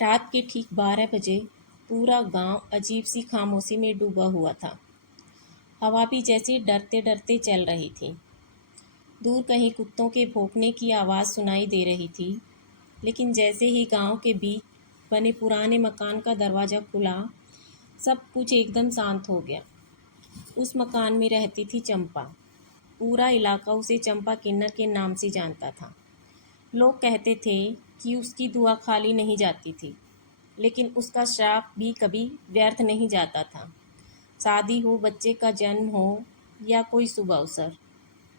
रात के ठीक 12 बजे पूरा गांव अजीब सी खामोशी में डूबा हुआ था। हवा भी जैसे डरते डरते चल रही थी। दूर कहीं कुत्तों के भौंकने की आवाज़ सुनाई दे रही थी, लेकिन जैसे ही गांव के बीच बने पुराने मकान का दरवाज़ा खुला, सब कुछ एकदम शांत हो गया। उस मकान में रहती थी चंपा। पूरा इलाका उसे चंपा किन्नर के नाम से जानता था। लोग कहते थे कि उसकी दुआ खाली नहीं जाती थी, लेकिन उसका श्राप भी कभी व्यर्थ नहीं जाता था। शादी हो, बच्चे का जन्म हो या कोई शुभ अवसर,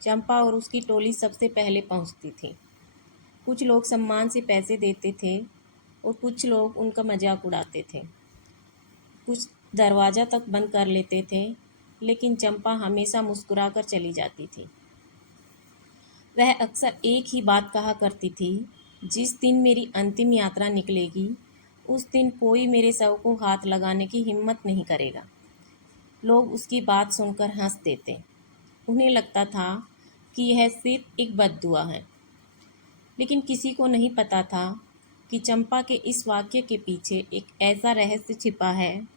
चंपा और उसकी टोली सबसे पहले पहुंचती थी। कुछ लोग सम्मान से पैसे देते थे और कुछ लोग उनका मजाक उड़ाते थे। कुछ दरवाज़ा तक बंद कर लेते थे, लेकिन चंपा हमेशा मुस्कुराकर चली जाती थी। वह अक्सर एक ही बात कहा करती थी, जिस दिन मेरी अंतिम यात्रा निकलेगी, उस दिन कोई मेरे शव को हाथ लगाने की हिम्मत नहीं करेगा। लोग उसकी बात सुनकर हंस देते। उन्हें लगता था कि यह सिर्फ एक बद्दुआ है, लेकिन किसी को नहीं पता था कि चंपा के इस वाक्य के पीछे एक ऐसा रहस्य छिपा है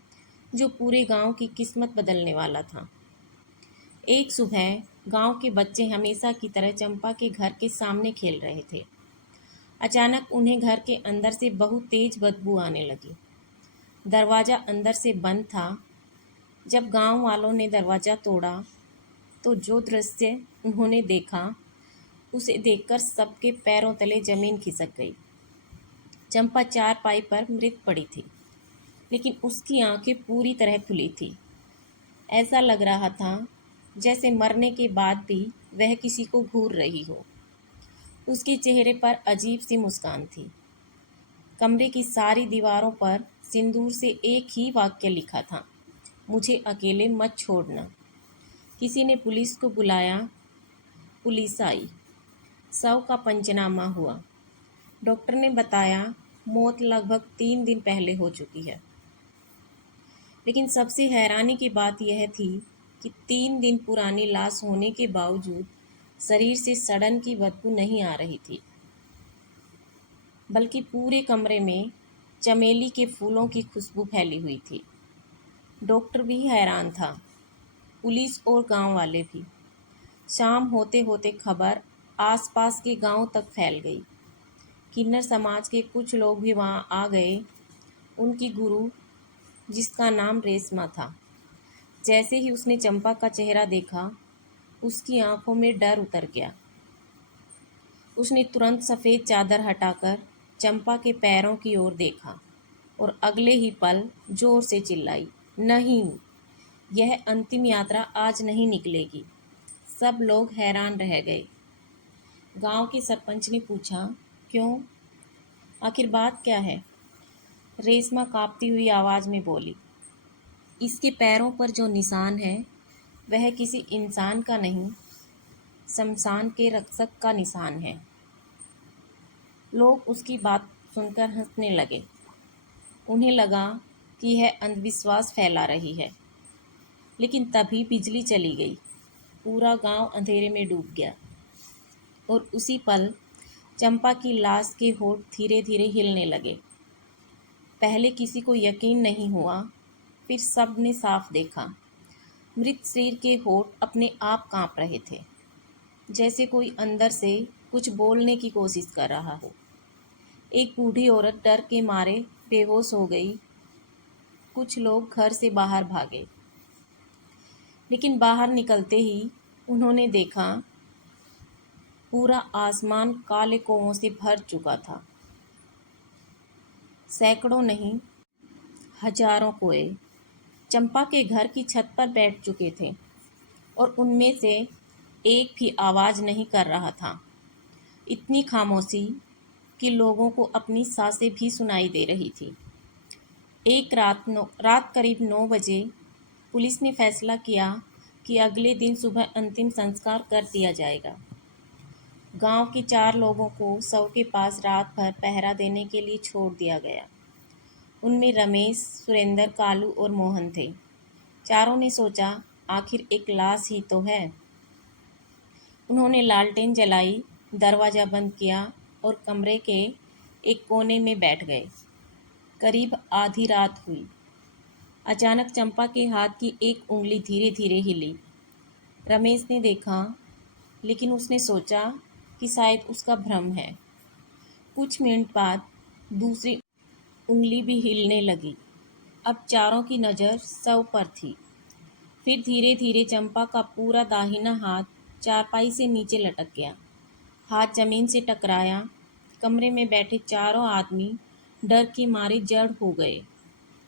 जो पूरे गांव की किस्मत बदलने वाला था। एक सुबह गांव के बच्चे हमेशा की तरह चंपा के घर के सामने खेल रहे थे। अचानक उन्हें घर के अंदर से बहुत तेज बदबू आने लगी। दरवाज़ा अंदर से बंद था। जब गांव वालों ने दरवाज़ा तोड़ा तो जो दृश्य उन्होंने देखा, उसे देखकर सबके पैरों तले जमीन खिसक गई। चंपा चारपाई पर मृत पड़ी थी, लेकिन उसकी आंखें पूरी तरह खुली थी। ऐसा लग रहा था जैसे मरने के बाद भी वह किसी को घूर रही हो। उसके चेहरे पर अजीब सी मुस्कान थी। कमरे की सारी दीवारों पर सिंदूर से एक ही वाक्य लिखा था, मुझे अकेले मत छोड़ना। किसी ने पुलिस को बुलाया। पुलिस आई। शव का पंचनामा हुआ। डॉक्टर ने बताया मौत लगभग 3 दिन पहले हो चुकी है। लेकिन सबसे हैरानी की बात यह थी कि 3 दिन पुरानी लाश होने के बावजूद शरीर से सड़न की बदबू नहीं आ रही थी, बल्कि पूरे कमरे में चमेली के फूलों की खुशबू फैली हुई थी। डॉक्टर भी हैरान था, पुलिस और गांव वाले भी। शाम होते होते खबर आसपास के गांव तक फैल गई। किन्नर समाज के कुछ लोग भी वहां आ गए। उनकी गुरु, जिसका नाम रेशमा था, जैसे ही उसने चंपा का चेहरा देखा, उसकी आंखों में डर उतर गया। उसने तुरंत सफ़ेद चादर हटाकर चंपा के पैरों की ओर देखा और अगले ही पल जोर से चिल्लाई, नहीं, यह अंतिम यात्रा आज नहीं निकलेगी। सब लोग हैरान रह गए। गांव के सरपंच ने पूछा, क्यों? आखिर बात क्या है? रेशमा कांपती हुई आवाज़ में बोली, इसके पैरों पर जो निशान है वह किसी इंसान का नहीं, शमशान के रक्षक का निशान है। लोग उसकी बात सुनकर हंसने लगे। उन्हें लगा कि यह अंधविश्वास फैला रही है। लेकिन तभी बिजली चली गई। पूरा गांव अंधेरे में डूब गया और उसी पल चंपा की लाश के होंठ धीरे धीरे हिलने लगे। पहले किसी को यकीन नहीं हुआ, फिर सब ने साफ देखा। मृत शरीर के होंठ अपने आप कांप रहे थे, जैसे कोई अंदर से कुछ बोलने की कोशिश कर रहा हो। एक बूढ़ी औरत डर के मारे बेहोश हो गई। कुछ लोग घर से बाहर भागे, लेकिन बाहर निकलते ही उन्होंने देखा पूरा आसमान काले कौवों से भर चुका था। सैकड़ों नहीं, हजारों कोए चंपा के घर की छत पर बैठ चुके थे और उनमें से एक भी आवाज़ नहीं कर रहा था। इतनी खामोशी कि लोगों को अपनी सांसें भी सुनाई दे रही थी। एक रात करीब 9 बजे पुलिस ने फैसला किया कि अगले दिन सुबह अंतिम संस्कार कर दिया जाएगा। गांव के 4 लोगों को शव के पास रात भर पहरा देने के लिए छोड़ दिया गया। उनमें रमेश, सुरेंद्र, कालू और मोहन थे। चारों ने सोचा, आखिर एक लाश ही तो है। उन्होंने लालटेन जलाई, दरवाज़ा बंद किया और कमरे के एक कोने में बैठ गए। करीब आधी रात हुई। अचानक चंपा के हाथ की एक उंगली धीरे धीरे हिली। रमेश ने देखा, लेकिन उसने सोचा कि शायद उसका भ्रम है। कुछ मिनट बाद दूसरी उंगली भी हिलने लगी। अब चारों की नज़र शव पर थी। फिर धीरे धीरे चंपा का पूरा दाहिना हाथ चारपाई से नीचे लटक गया। हाथ जमीन से टकराया। कमरे में बैठे चारों आदमी डर के मारे जड़ हो गए।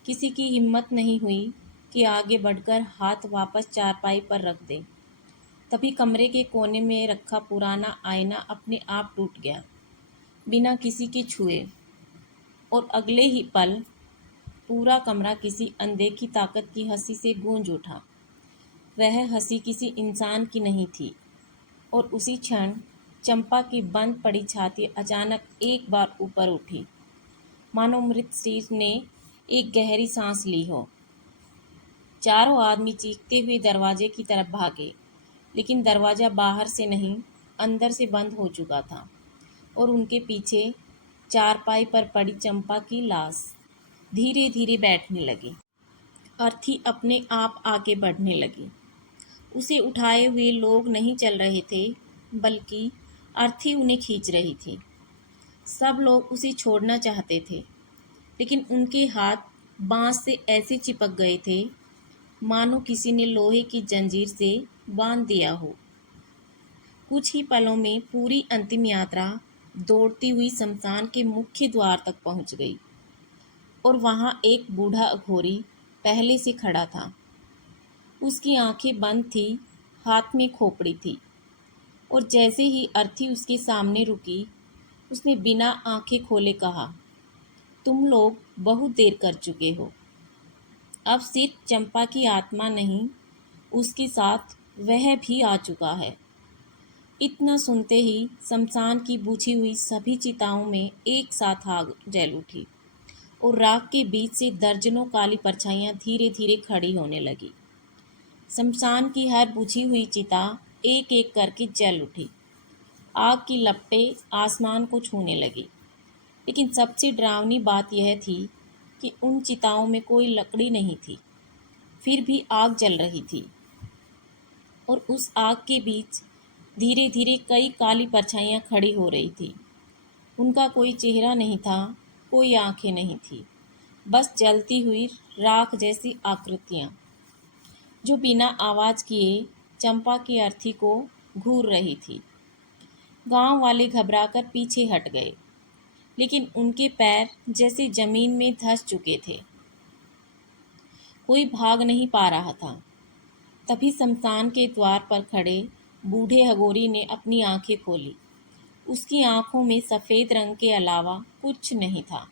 किसी की हिम्मत नहीं हुई कि आगे बढ़कर हाथ वापस चारपाई पर रख दे। तभी कमरे के कोने में रखा पुराना आईना अपने आप टूट गया, बिना किसी के छुए, और अगले ही पल पूरा कमरा किसी अनदेखी ताकत की हंसी से गूंज उठा। वह हंसी किसी इंसान की नहीं थी, और उसी क्षण चंपा की बंद पड़ी छाती अचानक एक बार ऊपर उठी, मानो मृत शरीर ने एक गहरी सांस ली हो। चारों आदमी चीखते हुए दरवाजे की तरफ भागे, लेकिन दरवाज़ा बाहर से नहीं, अंदर से बंद हो चुका था, और उनके पीछे चारपाई पर पड़ी चंपा की लाश धीरे धीरे बैठने लगी। अर्थी अपने आप आगे बढ़ने लगी। उसे उठाए हुए लोग नहीं चल रहे थे, बल्कि अर्थी उन्हें खींच रही थी। सब लोग उसे छोड़ना चाहते थे, लेकिन उनके हाथ बांस से ऐसे चिपक गए थे मानो किसी ने लोहे की जंजीर से बांध दिया हो। कुछ ही पलों में पूरी अंतिम यात्रा दौड़ती हुई शमशान के मुख्य द्वार तक पहुंच गई, और वहां एक बूढ़ा अघोरी पहले से खड़ा था। उसकी आंखें बंद थी, हाथ में खोपड़ी थी, और जैसे ही अर्थी उसके सामने रुकी, उसने बिना आंखें खोले कहा, तुम लोग बहुत देर कर चुके हो। अब सिर्फ चंपा की आत्मा नहीं, उसके साथ वह भी आ चुका है। इतना सुनते ही शमशान की बुझी हुई सभी चिताओं में एक साथ आग जल उठी, और राख के बीच से दर्जनों काली परछाइयां धीरे धीरे खड़ी होने लगी। शमशान की हर बुझी हुई चिता एक एक करके जल उठी। आग की लपटें आसमान को छूने लगी। लेकिन सबसे डरावनी बात यह थी कि उन चिताओं में कोई लकड़ी नहीं थी, फिर भी आग जल रही थी, और उस आग के बीच धीरे धीरे कई काली परछाइयां खड़ी हो रही थी। उनका कोई चेहरा नहीं था, कोई आंखें नहीं थी, बस जलती हुई राख जैसी आकृतियां, जो बिना आवाज किए चंपा की अर्थी को घूर रही थी। गांव वाले घबराकर पीछे हट गए, लेकिन उनके पैर जैसे जमीन में धंस चुके थे। कोई भाग नहीं पा रहा था। तभी शमशान के द्वार पर खड़े बूढ़े हगोरी ने अपनी आंखें खोली। उसकी आंखों में सफ़ेद रंग के अलावा कुछ नहीं था।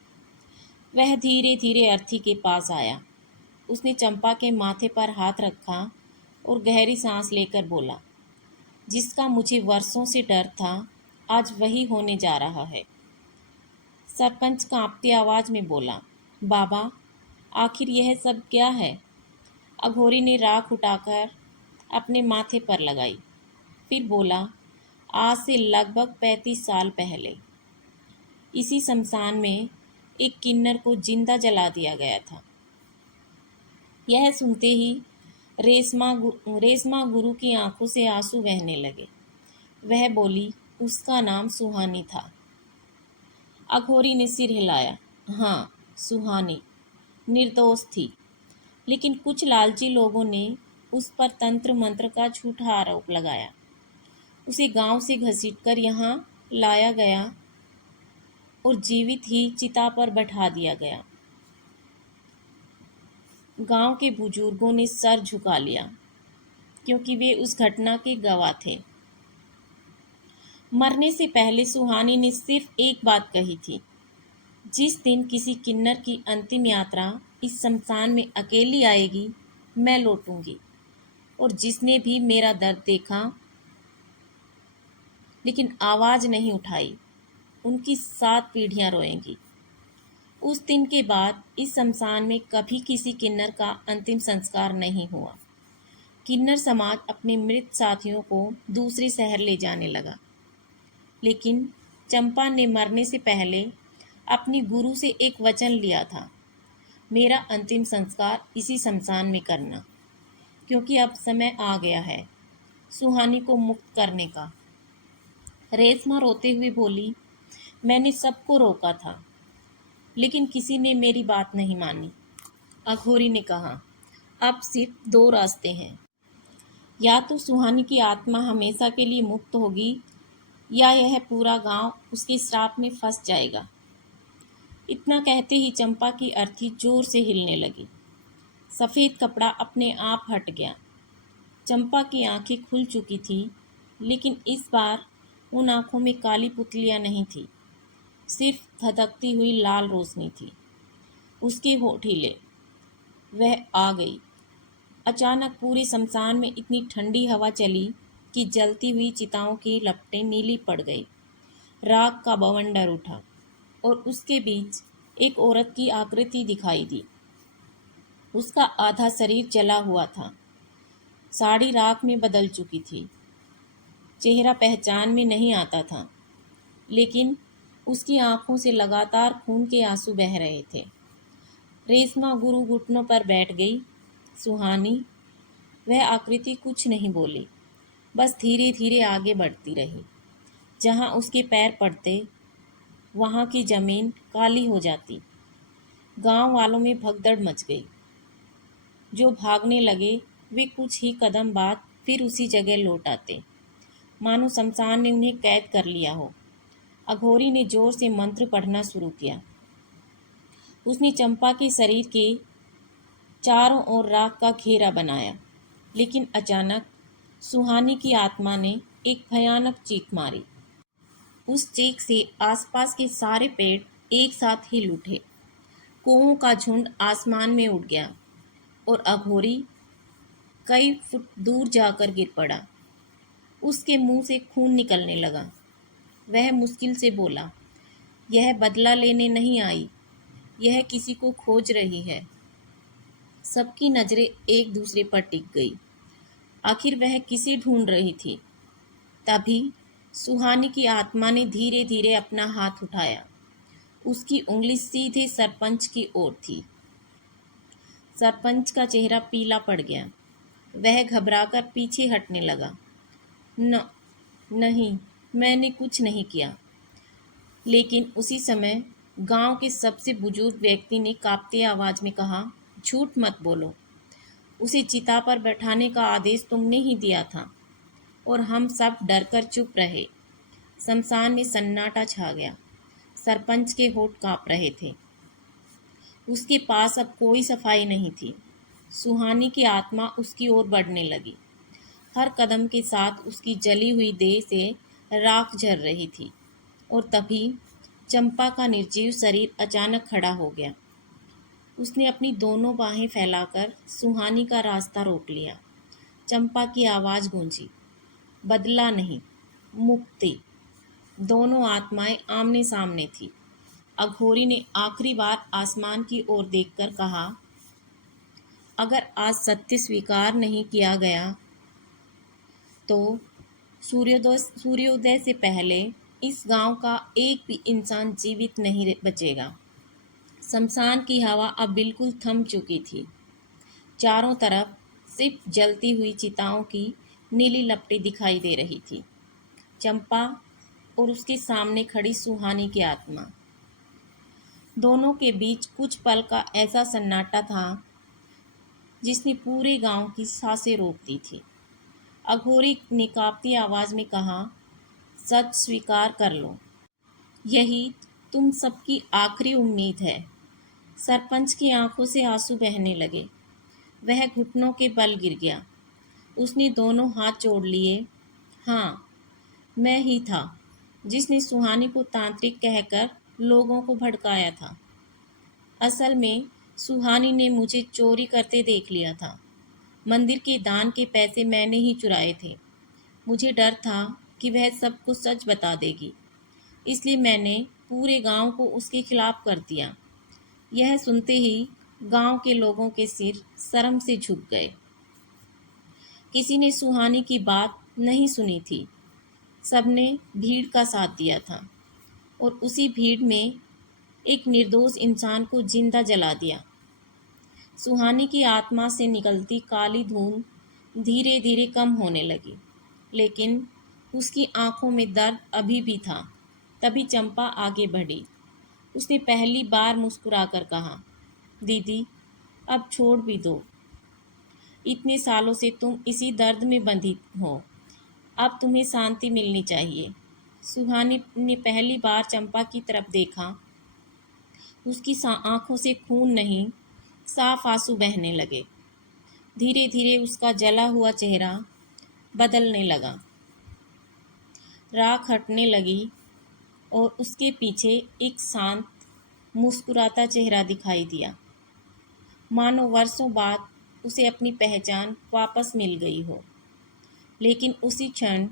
वह धीरे धीरे अर्थी के पास आया। उसने चंपा के माथे पर हाथ रखा और गहरी सांस लेकर बोला, जिसका मुझे वर्षों से डर था, आज वही होने जा रहा है। सरपंच कांपती आवाज में बोला, बाबा, आखिर यह सब क्या है? अघोरी ने राख उठाकर अपने माथे पर लगाई, फिर बोला, आज से लगभग 35 साल पहले इसी शमशान में एक किन्नर को जिंदा जला दिया गया था। यह सुनते ही रेशमा गुरु की आंखों से आंसू बहने लगे। वह बोली, उसका नाम सुहानी था। अघोरी ने सिर हिलाया। हाँ, सुहानी निर्दोष थी, लेकिन कुछ लालची लोगों ने उस पर तंत्र मंत्र का झूठा आरोप लगाया। उसे गांव से घसीटकर यहाँ लाया गया और जीवित ही चिता पर बैठा दिया गया। गांव के बुजुर्गों ने सर झुका लिया, क्योंकि वे उस घटना के गवाह थे। मरने से पहले सुहानी ने सिर्फ एक बात कही थी, जिस दिन किसी किन्नर की अंतिम यात्रा इस शमशान में अकेली आएगी, मैं लौटूंगी, और जिसने भी मेरा दर्द देखा लेकिन आवाज़ नहीं उठाई, उनकी 7 पीढ़ियां रोएंगी। उस दिन के बाद इस शमशान में कभी किसी किन्नर का अंतिम संस्कार नहीं हुआ। किन्नर समाज अपने मृत साथियों को दूसरे शहर ले जाने लगा, लेकिन चंपा ने मरने से पहले अपनी गुरु से एक वचन लिया था, मेरा अंतिम संस्कार इसी शमशान में करना, क्योंकि अब समय आ गया है सुहानी को मुक्त करने का। रेशमा रोते हुए बोली, मैंने सबको रोका था, लेकिन किसी ने मेरी बात नहीं मानी। अघोरी ने कहा, अब सिर्फ दो रास्ते हैं, या तो सुहानी की आत्मा हमेशा के लिए मुक्त होगी, या यह पूरा गांव उसके श्राप में फंस जाएगा। इतना कहते ही चंपा की अर्थी जोर से हिलने लगी। सफ़ेद कपड़ा अपने आप हट गया। चंपा की आंखें खुल चुकी थी, लेकिन इस बार उन आंखों में काली पुतलियां नहीं थी, सिर्फ धधकती हुई लाल रोशनी थी। उसके होठ हिले। वह आ गई। अचानक पूरे शमशान में इतनी ठंडी हवा चली कि जलती हुई चिताओं की लपटें नीली पड़ गई। राख का बवंडर उठा और उसके बीच एक औरत की आकृति दिखाई दी। उसका आधा शरीर जला हुआ था, साड़ी राख में बदल चुकी थी, चेहरा पहचान में नहीं आता था, लेकिन उसकी आंखों से लगातार खून के आंसू बह रहे थे। रेशमा गुरु घुटनों पर बैठ गई। सुहानी, वह आकृति कुछ नहीं बोली, बस धीरे धीरे आगे बढ़ती रही। जहाँ उसके पैर पड़ते वहाँ की जमीन काली हो जाती। गांव वालों में भगदड़ मच गई। जो भागने लगे वे कुछ ही कदम बाद फिर उसी जगह लौट आते, मानो शमशान ने उन्हें कैद कर लिया हो। अघोरी ने जोर से मंत्र पढ़ना शुरू किया। उसने चंपा के शरीर के चारों ओर राख का घेरा बनाया, लेकिन अचानक सुहानी की आत्मा ने एक भयानक चीख मारी। उस चीख से आसपास के सारे पेड़ एक साथ हिल उठे। कौओं का झुंड आसमान में उड़ गया और अघोरी कई फुट दूर जाकर गिर पड़ा। उसके मुंह से खून निकलने लगा। वह मुश्किल से बोला, यह बदला लेने नहीं आई, यह किसी को खोज रही है। सबकी नजरें एक दूसरे पर टिक गई। आखिर वह किसे ढूंढ रही थी? तभी सुहानी की आत्मा ने धीरे धीरे अपना हाथ उठाया। उसकी उंगली सीधे सरपंच की ओर थी। सरपंच का चेहरा पीला पड़ गया। वह घबराकर पीछे हटने लगा। नहीं, मैंने कुछ नहीं किया। लेकिन उसी समय गांव के सबसे बुजुर्ग व्यक्ति ने कांपती आवाज में कहा, झूठ मत बोलो। उसे चिता पर बैठाने का आदेश तुमने ही दिया था। और हम सब डरकर चुप रहे। शमशान में सन्नाटा छा गया। सरपंच के होठ कांप रहे थे। उसके पास अब कोई सफाई नहीं थी। सुहानी की आत्मा उसकी ओर बढ़ने लगी। हर कदम के साथ उसकी जली हुई देह से राख झर रही थी। और तभी चंपा का निर्जीव शरीर अचानक खड़ा हो गया। उसने अपनी दोनों बाहें फैलाकर सुहानी का रास्ता रोक लिया। चंपा की आवाज़ गूंजी, बदला नहीं, मुक्ति। दोनों आत्माएं आमने सामने थी। अघोरी ने आखिरी बार आसमान की ओर देखकर कहा, अगर आज सत्य स्वीकार नहीं किया गया तो सूर्योदय से पहले इस गांव का एक भी इंसान जीवित नहीं बचेगा। शमशान की हवा अब बिल्कुल थम चुकी थी। चारों तरफ सिर्फ जलती हुई चिताओं की नीली लपटें दिखाई दे रही थी। चंपा और उसके सामने खड़ी सुहानी की आत्मा। दोनों के बीच कुछ पल का ऐसा सन्नाटा था जिसने पूरे गांव की सांसें रोक दी थी। अघोरी ने कांपती आवाज में कहा, सच स्वीकार कर लो, यही तुम सबकी आखिरी उम्मीद है। सरपंच की आंखों से आंसू बहने लगे। वह घुटनों के बल गिर गया। उसने दोनों हाथ जोड़ लिए। हाँ, मैं ही था जिसने सुहानी को तांत्रिक कहकर लोगों को भड़काया था। असल में सुहानी ने मुझे चोरी करते देख लिया था। मंदिर के दान के पैसे मैंने ही चुराए थे। मुझे डर था कि वह सबको सच बता देगी, इसलिए मैंने पूरे गांव को उसके खिलाफ कर दिया। यह सुनते ही गांव के लोगों के सिर शर्म से झुक गए। किसी ने सुहानी की बात नहीं सुनी थी। सबने भीड़ का साथ दिया था और उसी भीड़ में एक निर्दोष इंसान को जिंदा जला दिया। सुहानी की आत्मा से निकलती काली धूल धीरे धीरे कम होने लगी, लेकिन उसकी आंखों में दर्द अभी भी था। तभी चंपा आगे बढ़ी। उसने पहली बार मुस्कुराकर कहा, दीदी, अब छोड़ भी दो। इतने सालों से तुम इसी दर्द में बंधी हो। अब तुम्हें शांति मिलनी चाहिए। सुहानी ने पहली बार चंपा की तरफ देखा। उसकी आंखों से खून नहीं, साफ आंसू बहने लगे। धीरे धीरे उसका जला हुआ चेहरा बदलने लगा। राख हटने लगी और उसके पीछे एक शांत, मुस्कुराता चेहरा दिखाई दिया, मानो वर्षों बाद उसे अपनी पहचान वापस मिल गई हो। लेकिन उसी क्षण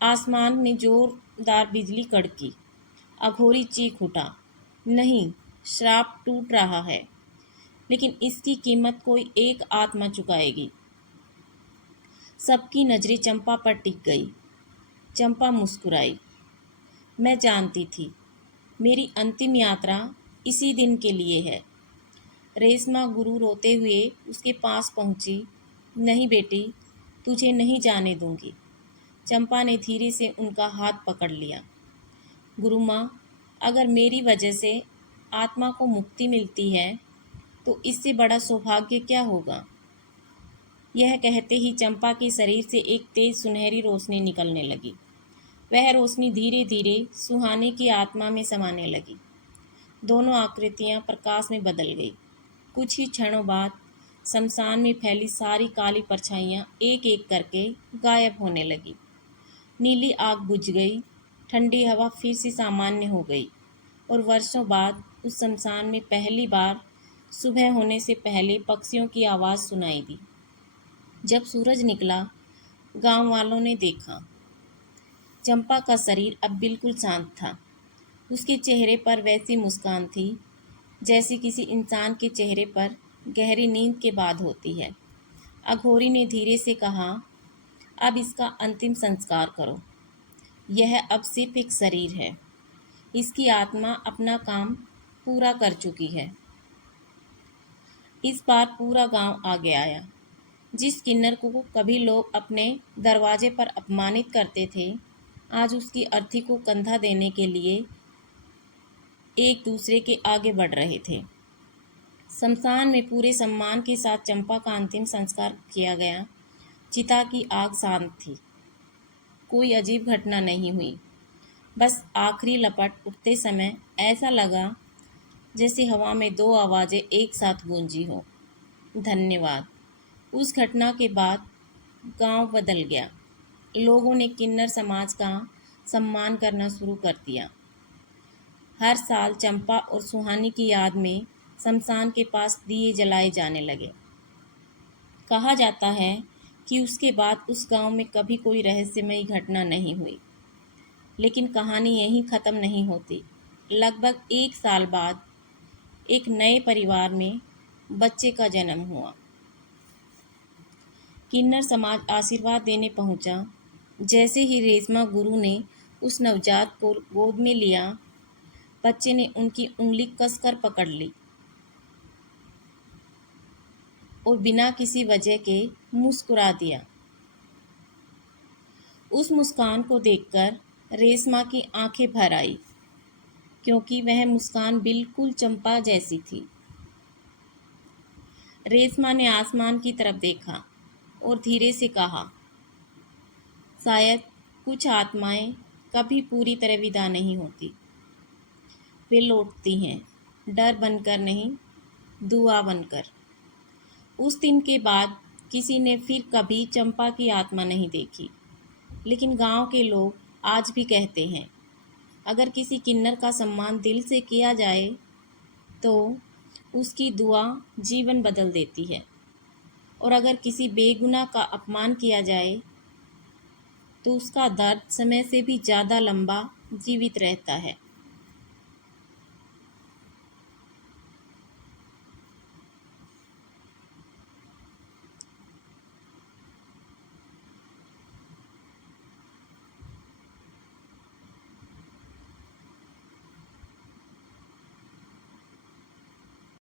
आसमान में जोरदार बिजली कड़की। अघोरी चीख उठा, नहीं, श्राप टूट रहा है, लेकिन इसकी कीमत कोई एक आत्मा चुकाएगी। सबकी नजरें चंपा पर टिक गई। चंपा मुस्कुराई, मैं जानती थी, मेरी अंतिम यात्रा इसी दिन के लिए है। रेशमा गुरु रोते हुए उसके पास पहुंची। नहीं बेटी, तुझे नहीं जाने दूंगी। चंपा ने धीरे से उनका हाथ पकड़ लिया। गुरु माँ, अगर मेरी वजह से आत्मा को मुक्ति मिलती है तो इससे बड़ा सौभाग्य क्या होगा। यह कहते ही चंपा के शरीर से एक तेज सुनहरी रोशनी निकलने लगी। वह रोशनी धीरे धीरे सुहानी की आत्मा में समाने लगी। दोनों आकृतियां प्रकाश में बदल गई। कुछ ही क्षणों बाद शमशान में फैली सारी काली परछाइयां एक एक करके गायब होने लगी। नीली आग बुझ गई। ठंडी हवा फिर से सामान्य हो गई और वर्षों बाद उस शमशान में पहली बार सुबह होने से पहले पक्षियों की आवाज़ सुनाई दी। जब सूरज निकला, गांव वालों ने देखा, चंपा का शरीर अब बिल्कुल शांत था। उसके चेहरे पर वैसी मुस्कान थी जैसी किसी इंसान के चेहरे पर गहरी नींद के बाद होती है। अघोरी ने धीरे से कहा, अब इसका अंतिम संस्कार करो। यह अब सिर्फ एक शरीर है। इसकी आत्मा अपना काम पूरा कर चुकी है। इस बार पूरा गांव आगे आया। जिस किन्नर को कभी लोग अपने दरवाजे पर अपमानित करते थे, आज उसकी अर्थी को कंधा देने के लिए एक दूसरे के आगे बढ़ रहे थे। शमशान में पूरे सम्मान के साथ चंपा का अंतिम संस्कार किया गया। चिता की आग शांत थी। कोई अजीब घटना नहीं हुई। बस आखिरी लपट उठते समय ऐसा लगा जैसे हवा में दो आवाज़ें एक साथ गूंजी हो, धन्यवाद। उस घटना के बाद गांव बदल गया। लोगों ने किन्नर समाज का सम्मान करना शुरू कर दिया। हर साल चंपा और सुहानी की याद में शमशान के पास दिए जलाए जाने लगे। कहा जाता है कि उसके बाद उस गांव में कभी कोई रहस्यमयी घटना नहीं हुई। लेकिन कहानी यहीं ख़त्म नहीं होती। लगभग 1 साल बाद एक नए परिवार में बच्चे का जन्म हुआ। किन्नर समाज आशीर्वाद देने पहुंचा। जैसे ही रेशमा गुरु ने उस नवजात को गोद में लिया, बच्चे ने उनकी उंगली कसकर पकड़ ली और बिना किसी वजह के मुस्कुरा दिया। उस मुस्कान को देखकर रेशमा की आंखें भर आई, क्योंकि वह मुस्कान बिल्कुल चंपा जैसी थी। रेशमा ने आसमान की तरफ देखा और धीरे से कहा, शायद कुछ आत्माएं कभी पूरी तरह विदा नहीं होती। वे लौटती हैं, डर बनकर नहीं, दुआ बनकर। उस दिन के बाद किसी ने फिर कभी चंपा की आत्मा नहीं देखी। लेकिन गांव के लोग आज भी कहते हैं, अगर किसी किन्नर का सम्मान दिल से किया जाए तो उसकी दुआ जीवन बदल देती है, और अगर किसी बेगुनाह का अपमान किया जाए तो उसका दर्द समय से भी ज़्यादा लंबा जीवित रहता है।